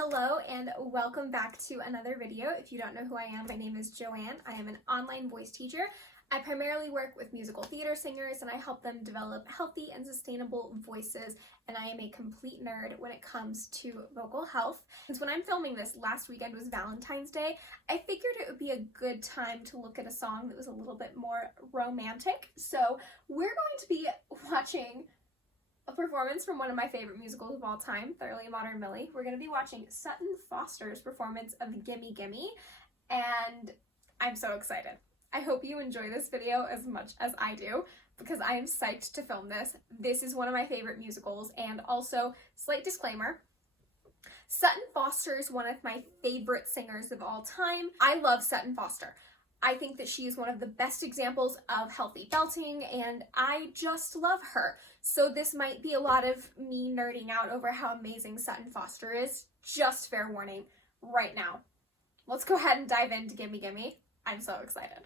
Hello and welcome back to another video. If you don't know who I am, my name is JoAnne. I am an online voice teacher. I primarily work with musical theater singers and I help them develop healthy and sustainable voices, and I am a complete nerd when it comes to vocal health. Since when I'm filming this, last weekend was Valentine's Day, I figured it would be a good time to look at a song that was a little bit more romantic. So we're going to be watching a performance from one of my favorite musicals of all time, Thoroughly Modern Millie. We're going to be watching Sutton Foster's performance of Gimme Gimme, and I'm so excited. I hope you enjoy this video as much as I do, because I am psyched to film this. This is one of my favorite musicals, and also, slight disclaimer, Sutton Foster is one of my favorite singers of all time. I love Sutton Foster. I think that she is one of the best examples of healthy belting, and I just love her. So this might be a lot of me nerding out over how amazing Sutton Foster is. Just fair warning right now. Let's go ahead and dive into Gimme Gimme. I'm so excited.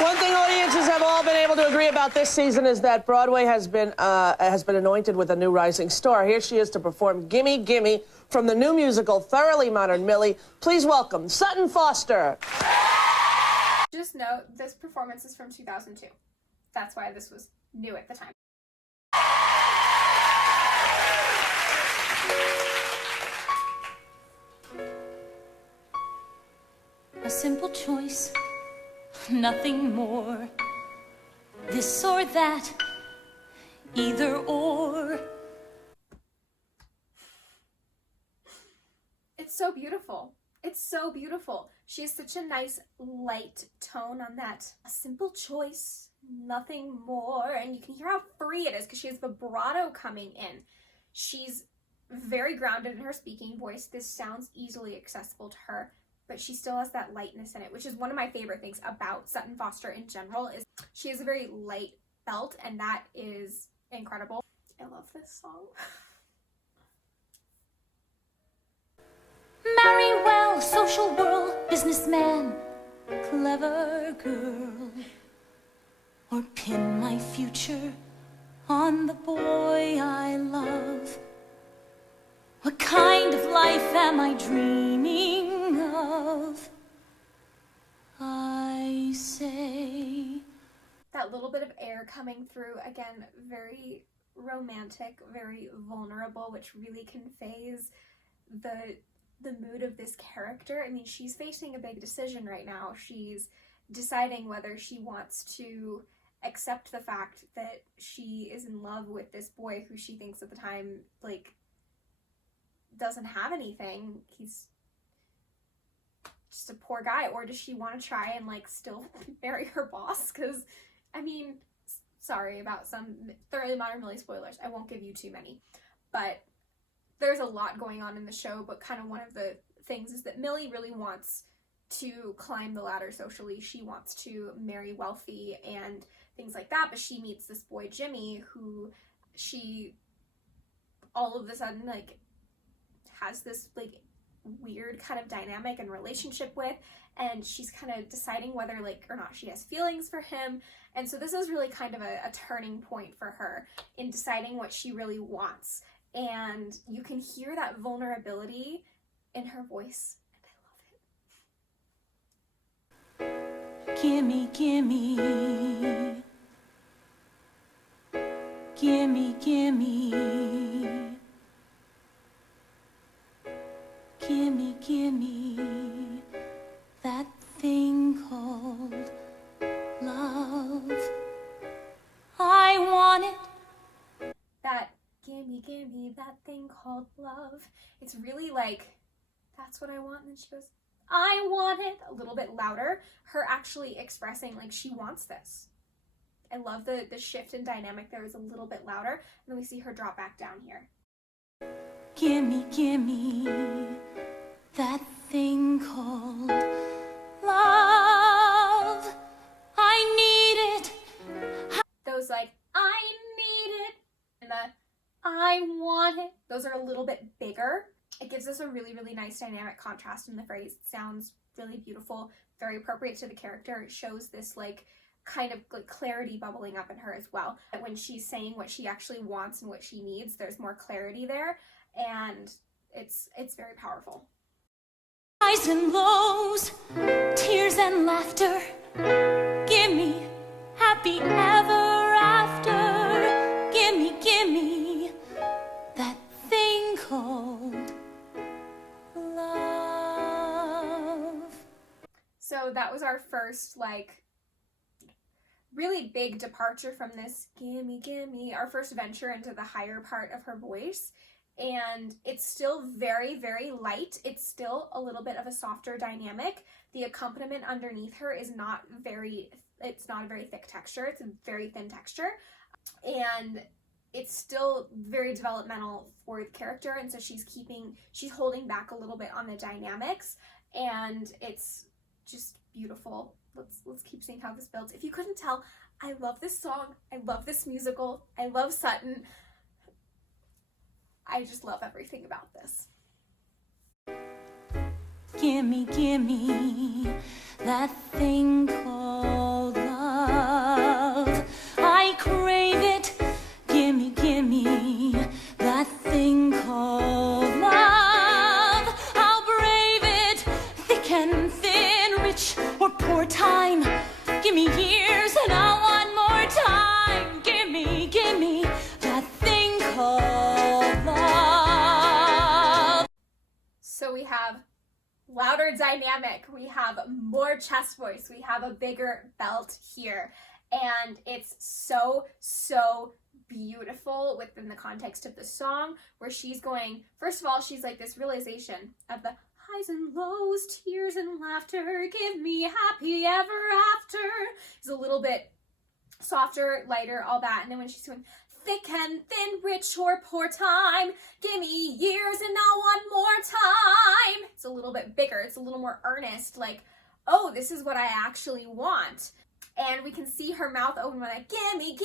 One thing audiences have all been able to agree about this season is that Broadway has been anointed with a new rising star. Here she is to perform Gimme Gimme from the new musical Thoroughly Modern Millie. Please welcome Sutton Foster. Just note, this performance is from 2002. That's why this was new at the time. A simple choice, nothing more. This or that, either or. It's so beautiful. It's so beautiful. She has such a nice light tone on that. A simple choice, nothing more. And you can hear how free it is because she has vibrato coming in. She's very grounded in her speaking voice. This sounds easily accessible to her, but she still has that lightness in it, which is one of my favorite things about Sutton Foster in general, is she has a very light belt, and that is incredible. I love this song. Marry well, social world, businessman, clever girl. Or pin my future on the boy I love. What kind of life am I dreaming of? I say. That little bit of air coming through, again, very romantic, very vulnerable, which really conveys the mood of this character. I mean, she's facing a big decision right now. She's deciding whether she wants to accept the fact that she is in love with this boy who she thinks at the time, like, doesn't have anything. He's just a poor guy. Or does she want to try and, like, still marry her boss? Because, I mean, sorry about some Thoroughly Modern Millie spoilers. I won't give you too many. But there's a lot going on in the show, but kind of one of the things is that Millie really wants to climb the ladder socially. She wants to marry wealthy and things like that, but she meets this boy Jimmy, who she all of a sudden, like, has this, like, weird kind of dynamic and relationship with, and she's kind of deciding whether, like, or not she has feelings for him. And so this is really kind of a turning point for her in deciding what she really wants. And you can hear that vulnerability in her voice, and I love it. Gimme, gimme. Gimme, gimme. Gimme, gimme. That thing called love. I want it. That gimme, gimme, that thing called love. It's really like, that's what I want. And then she goes, I want it, a little bit louder. Her actually expressing, like, she wants this. I love the shift in dynamic there is a little bit louder. And then we see her drop back down here. Gimme, gimme. That thing called love. I need it. Those, like, I need it, and the I want it, those are a little bit bigger. It gives us a really, really nice dynamic contrast in the phrase. It sounds really beautiful, very appropriate to the character. It shows this, like, kind of like clarity bubbling up in her as well. When she's saying what she actually wants and what she needs, there's more clarity there, and it's very powerful. Highs and lows, tears and laughter. Gimme happy ever after. Gimme that thing called love. So that was our first like really big departure from this gimme gimme, our first venture into the higher part of her voice. And it's still very, very light. It's still a little bit of a softer dynamic. The accompaniment underneath her is not it's not a very thick texture. It's a very thin texture. And it's still very developmental for the character. And so she's holding back a little bit on the dynamics. And it's just beautiful. Let's keep seeing how this builds. If you couldn't tell, I love this song. I love this musical. I love Sutton. I just love everything about this. Gimme that thing called love. I crave it. Gimme that thing called love. I'll brave it, thick and thin, rich or poor time. Gimme years and I'll want more time. Gimme that thing called love. So we have louder dynamic, we have more chest voice, we have a bigger belt here, and it's so beautiful within the context of the song, where she's going, first of all, she's like this realization of the highs and lows, tears and laughter, give me happy ever after. It's a little bit softer, lighter, all that, and then when she's doing thick and thin, rich or poor time, give me years and I'll want more time. It's a little bit bigger, it's a little more earnest, like, oh, this is what I actually want. And we can see her mouth open like, gimme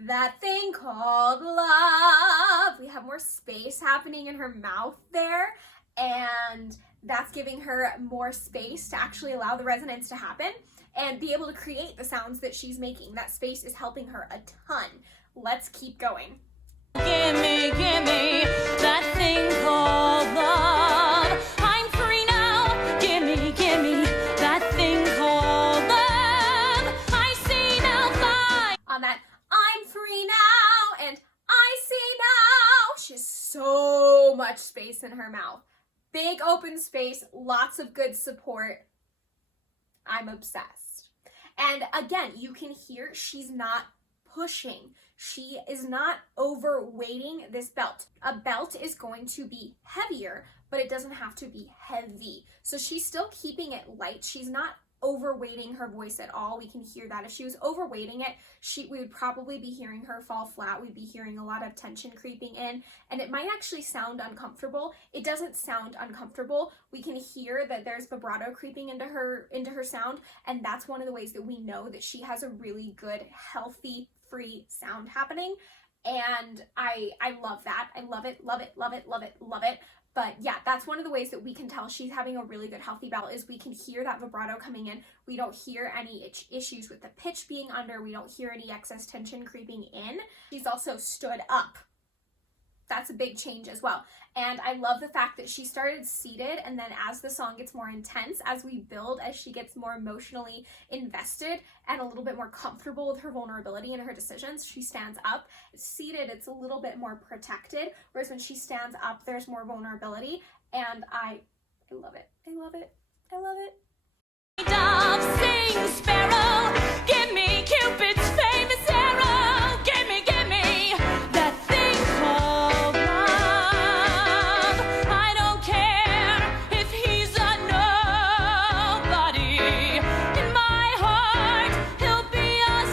that thing called love. We have more space happening in her mouth there, and that's giving her more space to actually allow the resonance to happen and be able to create the sounds that she's making. That space is helping her a ton. Let's keep going. Gimme that thing called love. I'm free now. Gimme that thing called love. I see now fine. On that, I'm free now and I see now. She has so much space in her mouth. Big open space, lots of good support. I'm obsessed. And again, you can hear she's not pushing. She is not overweighting this belt. A belt is going to be heavier, but it doesn't have to be heavy. So she's still keeping it light. She's not overweighting her voice at all. We can hear that. If she was overweighting it, we would probably be hearing her fall flat. We'd be hearing a lot of tension creeping in, and it might actually sound uncomfortable. It doesn't sound uncomfortable. We can hear that there's vibrato creeping into her sound, and that's one of the ways that we know that she has a really good, healthy, free sound happening. And I love that. I love it. But yeah, that's one of the ways that we can tell she's having a really good healthy belt, is we can hear that vibrato coming in. We don't hear any issues with the pitch being under. We don't hear any excess tension creeping in. She's also stood up. That's a big change as well. And I love the fact that she started seated, and then as the song gets more intense, as we build, as she gets more emotionally invested and a little bit more comfortable with her vulnerability and her decisions, she stands up. Seated, it's a little bit more protected, whereas when she stands up, there's more vulnerability, and I love it. I love it. Dove, sing sparrow, give me Cupid's famous arrow. Give me that thing called love. I don't care if he's a nobody. In my heart, he'll be a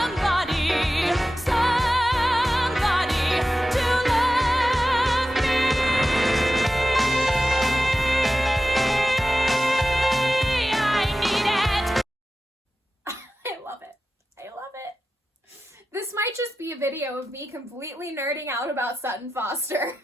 somebody to love me. I need it. I love it. This might just be a video of me completely nerding out about Sutton Foster.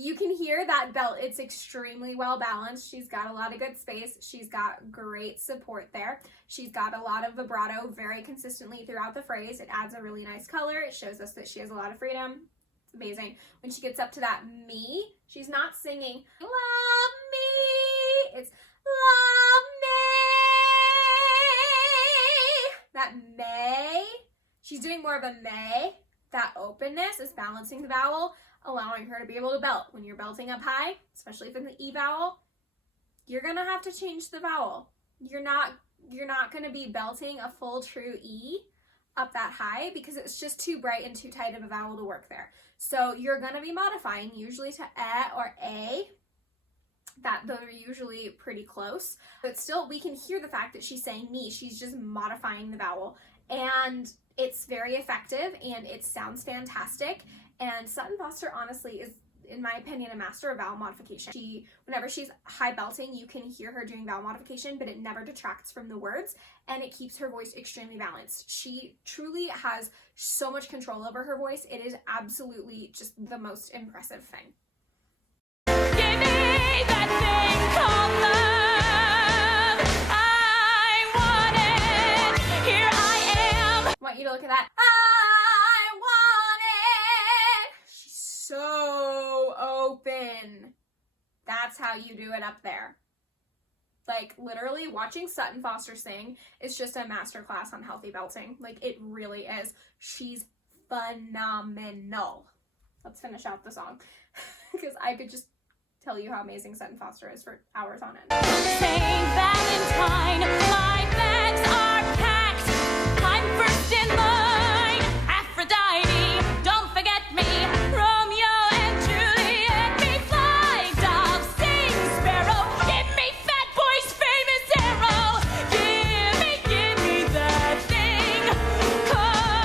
you can hear that belt. It's extremely well balanced. She's got a lot of good space. She's got great support there. She's got a lot of vibrato very consistently throughout the phrase. It adds a really nice color. It shows us that she has a lot of freedom. It's amazing. When she gets up to that me, she's not singing, love me. It's love me. That may, she's doing more of a may. That openness is balancing the vowel, allowing her to be able to belt. When you're belting up high, especially from the E vowel, you're gonna have to change the vowel. You're not gonna be belting a full true E up that high because it's just too bright and too tight of a vowel to work there. So you're gonna be modifying usually to or a. Those are usually pretty close, but still we can hear the fact that she's saying me. She's just modifying the vowel, and it's very effective and it sounds fantastic. And Sutton Foster honestly is, in my opinion, a master of vowel modification. Whenever she's high belting, you can hear her doing vowel modification, but it never detracts from the words, and it keeps her voice extremely balanced. She truly has so much control over her voice. It is absolutely just the most impressive thing. Give me that thing called love. I want it. Here I am. I want you to look at that. I want it. She's so open. That's how you do it up there. Like, literally, watching Sutton Foster sing is just a masterclass on healthy belting. Like, it really is. She's phenomenal. Let's finish out the song because I could just tell you how amazing Sutton Foster is for hours on end. Saint Valentine, my bags are packed. I'm first in line. Aphrodite, don't forget me. Romeo and Juliet, me fly, dove, sing, sparrow. Give me fat boy's famous arrow. Give me that thing called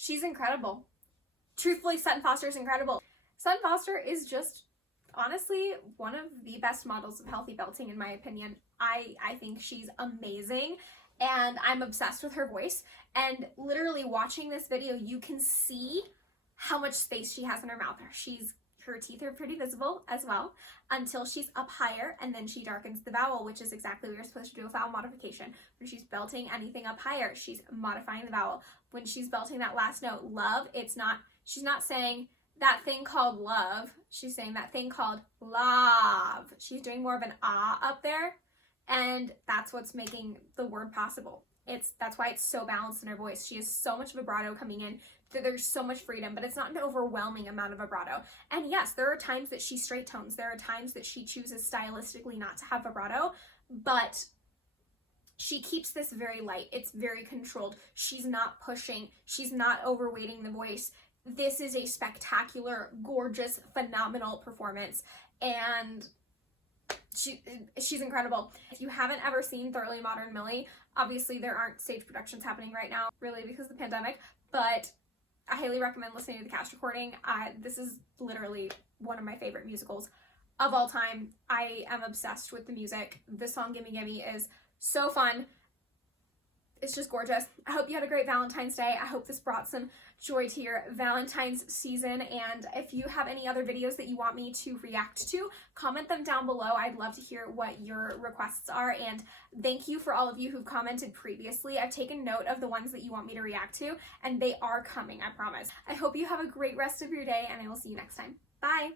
She's incredible. Truthfully, Sutton Foster is incredible. Sutton Foster is just, honestly, one of the best models of healthy belting, in my opinion. I think she's amazing, and I'm obsessed with her voice. And literally watching this video, you can see how much space she has in her mouth. Her teeth are pretty visible as well until she's up higher, and then she darkens the vowel, which is exactly what you're supposed to do with vowel modification. When she's belting anything up higher, she's modifying the vowel. When she's belting that last note, love, she's not saying that thing called love. She's saying that thing called love. She's doing more of an ah up there, and that's what's making the word possible. That's why it's so balanced in her voice. She has so much vibrato coming in. There's so much freedom, but it's not an overwhelming amount of vibrato. And yes, there are times that she straight tones. There are times that she chooses stylistically not to have vibrato, but she keeps this very light. It's very controlled. She's not pushing. She's not overweighting the voice. This is a spectacular, gorgeous, phenomenal performance, and she's incredible. If you haven't ever seen Thoroughly Modern Millie, obviously there aren't stage productions happening right now, really because of the pandemic, but I highly recommend listening to the cast recording. This is literally one of my favorite musicals of all time. I am obsessed with the music. This song, Gimme Gimme, is so fun. It's just gorgeous. I hope you had a great Valentine's Day. I hope this brought some joy to your Valentine's season. And if you have any other videos that you want me to react to, comment them down below. I'd love to hear what your requests are. And thank you for all of you who've commented previously. I've taken note of the ones that you want me to react to, and they are coming, I promise. I hope you have a great rest of your day, and I will see you next time. Bye!